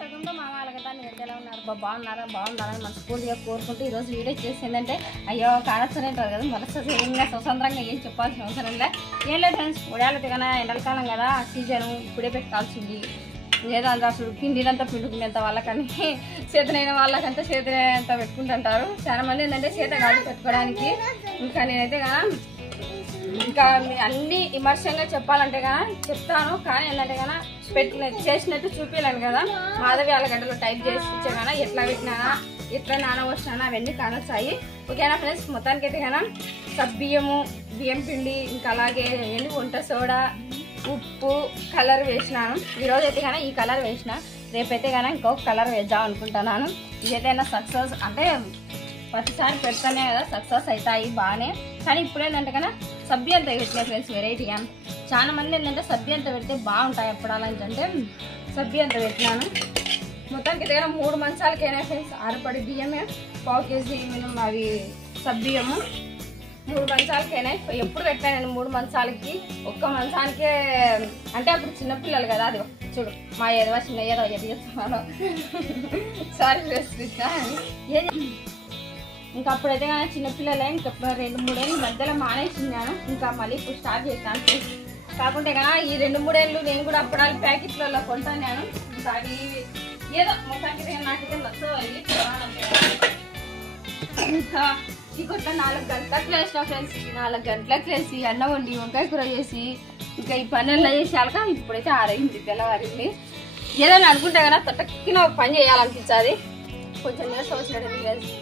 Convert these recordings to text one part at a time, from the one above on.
Welcome మా వాళ్ళకంతా మీరు ఎలా ఉన్నారు బాగున్నారని మనస్ఫూర్తిగా కోరుకుంటూ ఈరోజు వీడియో చేసిందంటే అయ్యో కానొస్తూనే ఉంటారు కదా మనసు ఏమైనా స్వతంత్రంగా ఏం చెప్పాల్సిన అవసరం లేదు. ఏం లేదు ఫ్రెండ్స్, ఉడాలి తిగన ఎండలకాలం కదా సీజను ఇప్పుడే పెట్టాల్సింది. ఏదో అంత అసలు పిండినంతా పిండుకునేంత వాళ్ళకని చేతనైన వాళ్ళకంతా చేతనైనంత పెట్టుకుంటుంటారు. చాలా మంది ఏంటంటే చేత గాడి పెట్టుకోవడానికి. ఇంకా నేనైతే కదా ఇంకా అన్ని విమర్శంగా చెప్పాలంటే కదా చెప్తాను, కానీ ఏంటంటే కదా చేసినట్టు చూపించలేను కదా. మాధవి గంటలో టైప్ చేసి ఇచ్చా కదా ఎట్లా పెట్టినానా ఎట్లా నానవచ్చినా అవన్నీ కానొస్తాయి. ఓకేనా ఫ్రెండ్స్, మొత్తానికి అయితే కదా సబ్బియ్యము బియ్యం పిండి ఇంకా అలాగే వంట సోడా ఉప్పు కలర్ వేసినాను. ఈరోజు అయితే కానీ ఈ కలర్ వేసిన, రేపైతే కానీ ఇంకొక కలర్ వేద్దాం అనుకుంటున్నాను. ఇదైతే సక్సెస్ అంటే ప్రతిసారి పెడతానే కదా సక్సెస్ అవుతాయి బాగానే. కానీ ఇప్పుడు ఏంటంటే కదా సబ్బి అంతా పెట్టినాయి ఫ్రెండ్స్ వెరైటీగా. చాలా మంది ఏంటంటే సబ్బి అంతా పెడితే బాగుంటాయి ఎప్పుడాలంటే సబ్బి అంతా పెట్టినాను. మొత్తానికి దగ్గర 3 మంచాలకైనా ఫ్రెండ్స్ 6 పడి బియ్యమే 1/4 కేజీ మినిమం అవి సబ్బియ్యము 3 మంచాలకైనా. ఎప్పుడు పెట్టాను నేను 3 మంచాలకి, ఒక్క మంచానికే అంటే అప్పుడు చిన్నపిల్లలు కదా. అది చూడు మా ఏదో చిన్న ఏదో చేస్తున్నాను సారీ ఫ్రెండ్స్. ఇంకా అప్పుడైతే కానీ చిన్నపిల్లలే ఇంకా 2-3 ఏళ్ళు మధ్యలో మానేసినాను. ఇంకా మళ్ళీ ఇప్పుడు స్టార్ట్ చేస్తాను. కాకుంటే కదా ఈ 2-3 ఏళ్ళు నేను కూడా అప్పుడాలి ప్యాకెట్లలో కొంటాను. ఇంకా అవి ఏదో మొత్తానికి నాకైతే నచ్చవాలి. ఇంకా ఇంకొట్లా 4 గంటలకు వేసిన ఫ్రెండ్స్. 4 గంటలకు వేసి అన్నం వండి వంకాయ కూర చేసి ఇంకా ఈ పనుల్లో చేసాక ఇప్పుడైతే 6 అయింది తెల్లవారింది. ఏదైనా అనుకుంటే కదా తొట్టకిన ఒక పని చేయాలనిపించాలి. కొంచెం నీరసం వచ్చినట్టు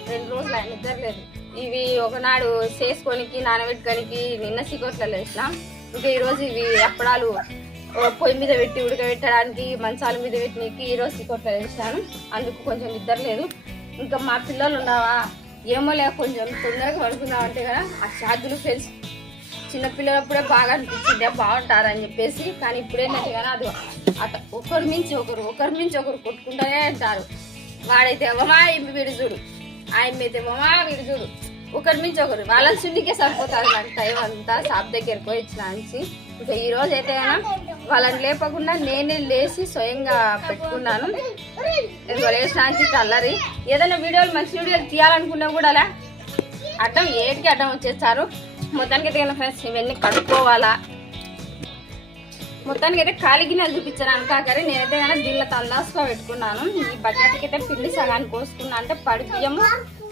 2 రోజులు ఆయన నిద్ర లేదు. ఇవి ఒకనాడు చేసుకోనికి నానబెట్టుకోనికి నిన్న సిగోట్లలో వేసినాం. ఇంకా ఈరోజు ఇవి అప్పడాలు పొయ్యి మీద పెట్టి ఉడకబెట్టడానికి మంచాల మీద పెట్టినకి ఈరోజు సిగోట్లో వేసినాను. అందుకు కొంచెం నిద్ర లేదు. ఇంకా మా పిల్లలు ఉన్నావా ఏమో లేక కొంచెం తొందరగా పడుకుందాం అంటే కదా ఆ షాదులు ఫ్రెండ్స్ చిన్నపిల్లలప్పుడే బాగా అనిపించిందే బాగుంటారని చెప్పేసి. కానీ ఇప్పుడేంటంటే కదా అది అట ఒకరి మించి ఒకరు కొట్టుకుంటూనే అంటారు. వాడైతే అమ్మా ఇవి విడుచుడు, ఆయమైతే అమ్మా విడుచుడు, ఒకరి మించి ఒకరు వాళ్ళ చుండికే సరిపోతారు నాకు టైం అంతా షాప్ దగ్గరికి పోయి ఇచ్చినాంచి. ఇంకా ఈ రోజు అయితే వాళ్ళని లేపకుండా నేనే లేచి స్వయంగా పెట్టుకున్నాను. లేచినాంచి అల్లరి ఏదైనా వీడియోలు మంచి వీడియోలు తీయాలనుకున్నా కూడా అలా ఏటికి అడ్డం వచ్చేస్తారు. మొత్తానికి అయితే ఫ్రెండ్స్ ఇవన్నీ కడుక్కోవాలా. మొత్తానికి అయితే ఖాళీ గిన్నెలు చూపించాను అనుకాకరి నేనైతే కానీ దీనిలో తందాసుగా పెట్టుకున్నాను. ఈ బకెట్కి అయితే పిండి సగాన్ని పోసుకున్నా అంటే పడి బియ్యము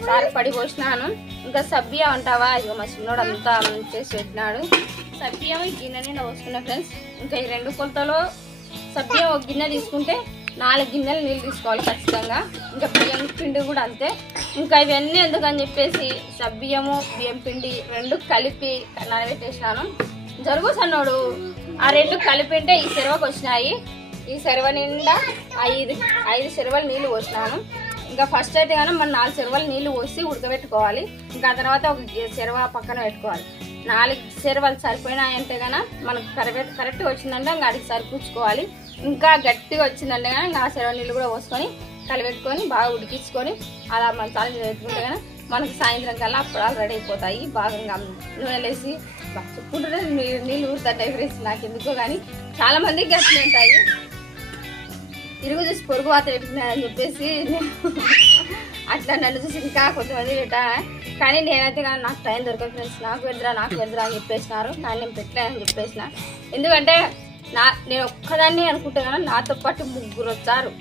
సారి పడి పోసినాను. ఇంకా సబ్బియ్య ఉంటావా ఇక మా చిన్నోడు అంతా చేసి పెట్టినాడు. సబ్బియ్యం ఈ గిన్నె నిండా పోసుకున్నా ఫ్రెండ్స్. ఇంకా ఈ 2 కొలతలో సబ్బియ్యం ఒక గిన్నె తీసుకుంటే 4 గిన్నెలు నీళ్ళు తీసుకోవాలి ఖచ్చితంగా. ఇంకా బియ్యం పిండి కూడా అంతే. ఇంకా ఇవన్నీ ఎందుకని చెప్పేసి సబ్బియ్యము బియ్యం పిండి 2 కలిపి నానబెట్టేసినాను. జరుగు సన్నోడు ఆ 2 కలిపింటే ఈ చెరువకు వచ్చినాయి. ఈ చెరువ నిండా 5 చెరువలు నీళ్లు పోసినాను. ఇంకా ఫస్ట్ అయితే కానీ మనం 4 చెరువలు నీళ్లు పోసి ఉడకబెట్టుకోవాలి. ఇంకా తర్వాత ఒక చెరువ పక్కన పెట్టుకోవాలి. 4 చెరువలు సరిపోయినాయంటే కన్నా మనకు కరెక్ట్గా వచ్చిందంటే ఇంకా అడిగి సరిపుచ్చుకోవాలి. ఇంకా గట్టిగా వచ్చిందంటే కానీ ఇంకా ఆ చెరువ నీళ్ళు కూడా పోసుకొని కలిపెట్టుకొని బాగా ఉడికించుకొని అలా మన చాలా పెట్టుకుంటే కానీ మనకు సాయంత్రం కల్లా అప్పడాలు రెడీ అయిపోతాయి. బాగా నూనె వేసి చెప్పుకుంటే నీళ్ళు ఊరుతాయి ఫ్రెండ్స్. నాకు ఎందుకో కానీ చాలా మందికి గట్టిగా ఉంటాయి. ఇరుగు చూసి పొరుగు వాత పెట్టుకున్నానని చెప్పేసి అట్లా నన్ను చూసి ఇంకా కొంతమంది పెట్టా. కానీ నేనైతే కానీ నాకు టైం దొరకదు ఫ్రెండ్స్. నాకు వెళ్తురా అని చెప్పేసినారు. కానీ నేను పెట్టలేదని చెప్పేసిన. ఎందుకంటే నేను ఒక్కదాన్ని అనుకుంటే కానీ నాతో పాటు 3 వచ్చారు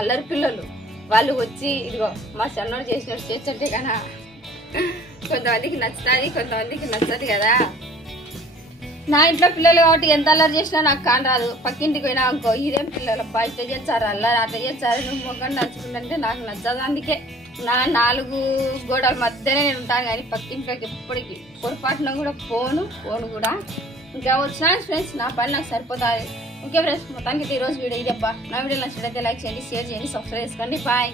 అల్లరి పిల్లలు. వాళ్ళు వచ్చి ఇదిగో మా చిన్నోడు చేసినట్టు చేస్తుంటే కదా కొంతమందికి నచ్చుతుంది కొంతమందికి నచ్చదు కదా. నా ఇంట్లో పిల్లలు కాబట్టి ఎంత అల్లరి చేసినా నాకు కాని రాదు. పక్కింటికి పోయినా అనుకో ఇదేం పిల్లలు అబ్బా ఇట్లా చేస్తారు అల్లరి అట్లా చేస్తారు నువ్వు మొగ్గని నచ్చుకుంటే నాకు నచ్చదు. అందుకే నా 4 గోడల మధ్యనే నేను ఉంటాను. కానీ పక్కింట్లోకి ఎప్పటికీ పొరపాటున కూడా పోను కూడా. ఇంకా వచ్చినా ఫ్రెండ్స్ నా పని నాకు సరిపోతుంది. ఓకే ఫ్రెండ్స్, మొత్తానికి ఈరోజు వీడియో ఇది అబ్బా. నా వీడియో నచ్చినట్లయితే లైక్ చేయండి, షేర్ చేయండి, సబ్స్క్రైబ్ చేసుకోండి. బాయ్.